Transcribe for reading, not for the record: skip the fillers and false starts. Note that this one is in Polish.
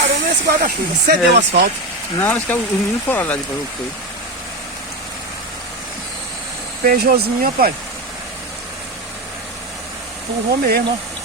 carona nesse guarda-chuva. Cedeu o asfalto. Não, acho que os meninos foram lá depois. Foi. Peugeotzinho, rapaz. Empurrou mesmo, ó.